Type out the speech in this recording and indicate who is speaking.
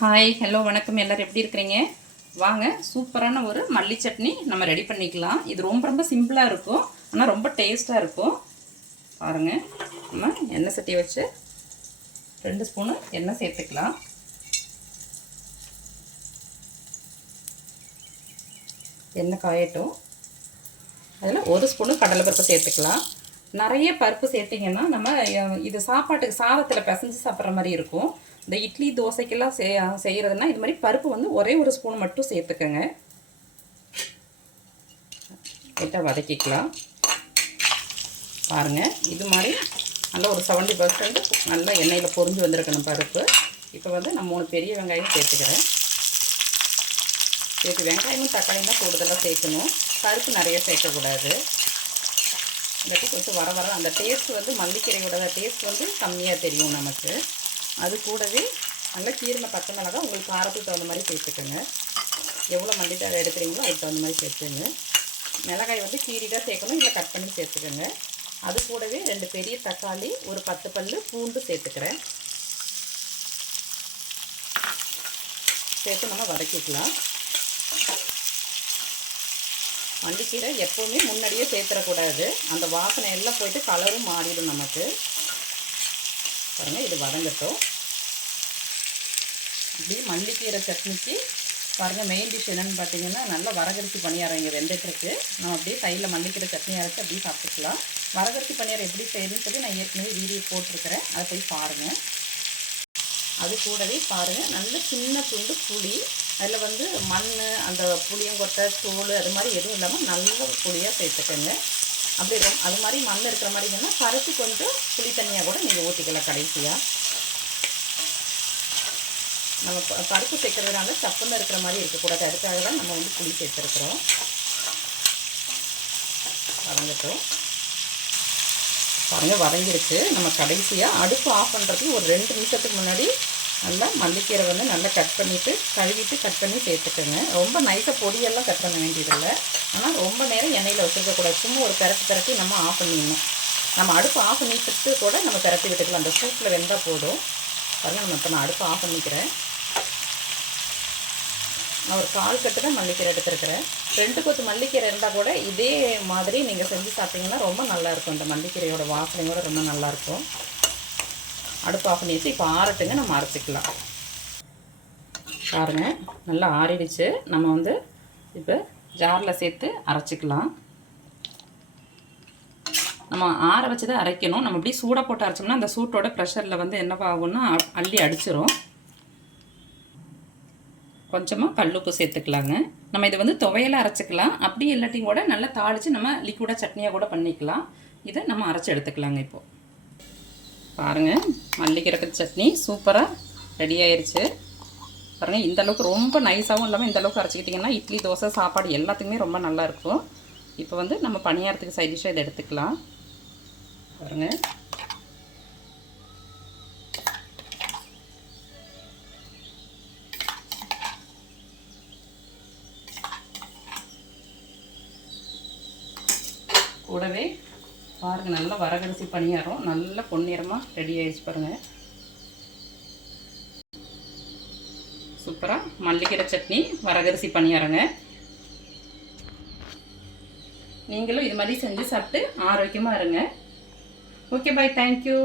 Speaker 1: Hi hello வணக்கம். எல்லோரும் எப்படி இருக்கிறீங்க? வாங்க சூப்பரான ஒரு மல்லி சட்னி நம்ம ரெடி பண்ணிக்கலாம். இது ரொம்ப ரொம்ப சிம்பிளாக இருக்கும். ஆனால் ரொம்ப டேஸ்ட்டாக இருக்கும். பாருங்கள் நம்ம எண்ணெய் சட்டி வச்சு ரெண்டு ஸ்பூனு எண்ணெய் சேர்த்துக்கலாம். எண்ணெய் காயட்டும். அதில் ஒரு ஸ்பூனு கடலைப்பருப்பு சேர்த்துக்கலாம். நிறைய பருப்பு சேர்த்திங்கன்னா நம்ம இது சாப்பாட்டுக்கு சாதத்தில் பிசைஞ்சு சாப்பிட்ற மாதிரி இருக்கும். இந்த இட்லி தோசைக்கெல்லாம் செய் செய்கிறதுனா இது மாதிரி பருப்பு வந்து ஒரே ஒரு ஸ்பூன் மட்டும் சேர்த்துக்கோங்க. லைட்டாக வதக்கிக்கலாம். பாருங்கள் இது மாதிரி நல்லா ஒரு செவன்ட்டி பர்சன்ட் நல்லா எண்ணெயில் பொறிஞ்சு வந்திருக்கணும் பருப்பு. இப்போ வந்து நான் மூணு பெரிய வெங்காயம் சேர்த்துக்கிறேன். சேர்த்து வெங்காயமும் தக்காளியும் தான் கூடுதலாக சேர்க்கணும். பருப்பு நிறைய சேர்க்கக்கூடாது. இல்லாட்டி கொஞ்சம் வர வர அந்த டேஸ்ட் வந்து மல்லிக்கீரையோட டேஸ்ட் வந்து கம்மியாக தெரியும் நமக்கு. அது கூடவே நல்லா கீரின பச்சை மிளகா உங்களுக்கு காரத்துக்கு தகுந்த மாதிரி சேர்த்துக்கோங்க. எவ்வளோ மல்லித்தழை எடுக்கிறீங்களோ அதுக்கு தகுந்த மாதிரி சேர்த்துங்க மிளகாய் வந்து கீரி தான் சேர்க்கணும் இல்லை கட் பண்ணி சேர்த்துக்கோங்க. அது கூடவே ரெண்டு பெரிய தக்காளி ஒரு பத்து பல் பூண்டு சேர்த்துக்கிறேன். சேர்த்து நம்ம வதக்கிக்கலாம். மல்லிக்கீரை எப்போவுமே முன்னாடியே சேர்த்துடக்கூடாது அந்த வாசனை எல்லாம் போயிட்டு கலரும் மாறிடும் நமக்கு. பாருங்கள் இது வதங்கட்டும். அப்படியே மல்லிக்கீரை சட்னிக்கு பாருங்கள் மெயின் டிஷ் என்னென்னு பார்த்தீங்கன்னா நல்லா வரகரிசி பணியாரம் இங்கே வெந்துட்டுருக்கு. நம்ம அப்படியே சைடில் மல்லிக்கீரை சட்னி அரைச்சி அப்படியே சாப்பிட்டுக்கலாம். வரகரிசி பணியாரம் எப்படி செய்யணும்னு சொல்லி நான் ஏற்கனவே வீடியோ போட்டிருக்கிறேன். அதை போய் பாருங்கள் அது கூடவே பாருங்கள் நல்ல சின்ன துண்டு புளி. அதில் வந்து மண் அந்த புளியங்கொட்டை தோல் அது மாதிரி எதுவும் இல்லாமல் நல்ல புளியாக சேர்த்துக்கோங்க. அப்படி அது மாதிரி மண் இருக்கிற மாதிரி இருந்தால் கரைச்சி கொஞ்சம் புளி தண்ணியாக கூட நீங்கள் ஊற்றிக்கலாம் கடைசியாக நம்ம ப- பருப்பு சேர்க்கறதுனால சப்புன்னு இருக்கிற மாதிரி இருக்கக்கூடாது. அதுக்காக தான் நம்ம வந்து புளி சேர்த்துருக்குறோம். வதங்கட்டும். பாருங்கள் வதங்கிருச்சு. நம்ம கடைசியாக அடுப்பு ஆஃப் பண்ணுறதுக்கு ஒரு ரெண்டு நிமிஷத்துக்கு முன்னாடி நல்லா மல்லிக்கீரை வந்து நல்லா கட் பண்ணிவிட்டு கழுவிட்டு கட் பண்ணி சேர்த்துக்கோங்க. ரொம்ப நைஸாக பொடியெல்லாம் கட் பண்ண வேண்டியதில்லை. ஆனால் ரொம்ப நேரம் எண்ணெயில் வச்சுருக்கக்கூடாது சும்மா ஒரு பிறப்பு பெரட்டி நம்ம ஆஃப் பண்ணிடணும். நம்ம அடுப்பு ஆஃப் பண்ணிட்டு கூட நம்ம பெரட்டி விட்டுக்கலாம். அந்த சூப்பில் வெந்தால் போதும். பாருங்கள் நம்ம இப்போ நான் அடுப்பு ஆஃப் பண்ணிக்கிறேன். நான் ஒரு கால் கட்டு தான் மல்லிக்கீரை எடுத்துருக்கிறேன். ரெண்டு கொத்து மல்லிக்கீரை இருந்தால் கூட இதே மாதிரி நீங்கள் செஞ்சு சாப்பிட்டிங்கன்னா ரொம்ப நல்லாயிருக்கும் இந்த மல்லிக்கீரையோட வாசனையோட ரொம்ப நல்லாயிருக்கும் அடுப்பு ஆஃப் பண்ணி வச்சு இப்போ ஆறட்டுங்க நம்ம அரைச்சிக்கலாம். பாருங்கள் நல்லா ஆறிடுச்சு. நம்ம வந்து இப்போ ஜாரில் சேர்த்து அரைச்சிக்கலாம். நம்ம ஆற வச்சு தான் அரைக்கணும். நம்ம இப்படி சூடாக போட்டு அரைச்சோம்னா அந்த சூட்டோட ப்ரெஷரில் வந்து என்னவாகும்னா அ- அள்ளி அடிச்சிரும். கொஞ்சமாக கல்லுப்பு சேர்த்துக்கலாங்க. நம்ம இதை வந்து துவையல அரைச்சிக்கலாம். அப்படி இல்லாட்டியும் கூட நல்லா தாளித்து நம்ம லிக்விடாக சட்னியாக கூட பண்ணிக்கலாம். இதை நம்ம அரைச்சி எடுத்துக்கலாங்க இப்போது பாருங்கள் மல்லிக்கிறக்கு சட்னி சூப்பராக ரெடி ஆயிடுச்சு பாருங்கள் இந்த அளவுக்கு ரொம்ப நைஸாகவும் இல்லாமல் இந்த அளவுக்கு அரைச்சிக்கிட்டிங்கன்னா இட்லி தோசை சாப்பாடு எல்லாத்துக்குமே ரொம்ப நல்லா இருக்கும். இப்போ வந்து நம்ம பணியாரத்துக்கு சைட் டிஷ்ஷாக இதை எடுத்துக்கலாம். பாருங்கள் கூடவே பாருங்கள் நல்லா வரகரிசி பணியாரம் நல்ல பொன்னிறமாக ரெடி ஆகிடுச்சு பாருங்கள் சூப்பராக மல்லிக்கீரை சட்னி வரகரிசி பணியாரங்க. நீங்களும் இது மாதிரி செஞ்சு சாப்பிட்டு ஆரோக்கியமாக இருங்க. Okay bye thank you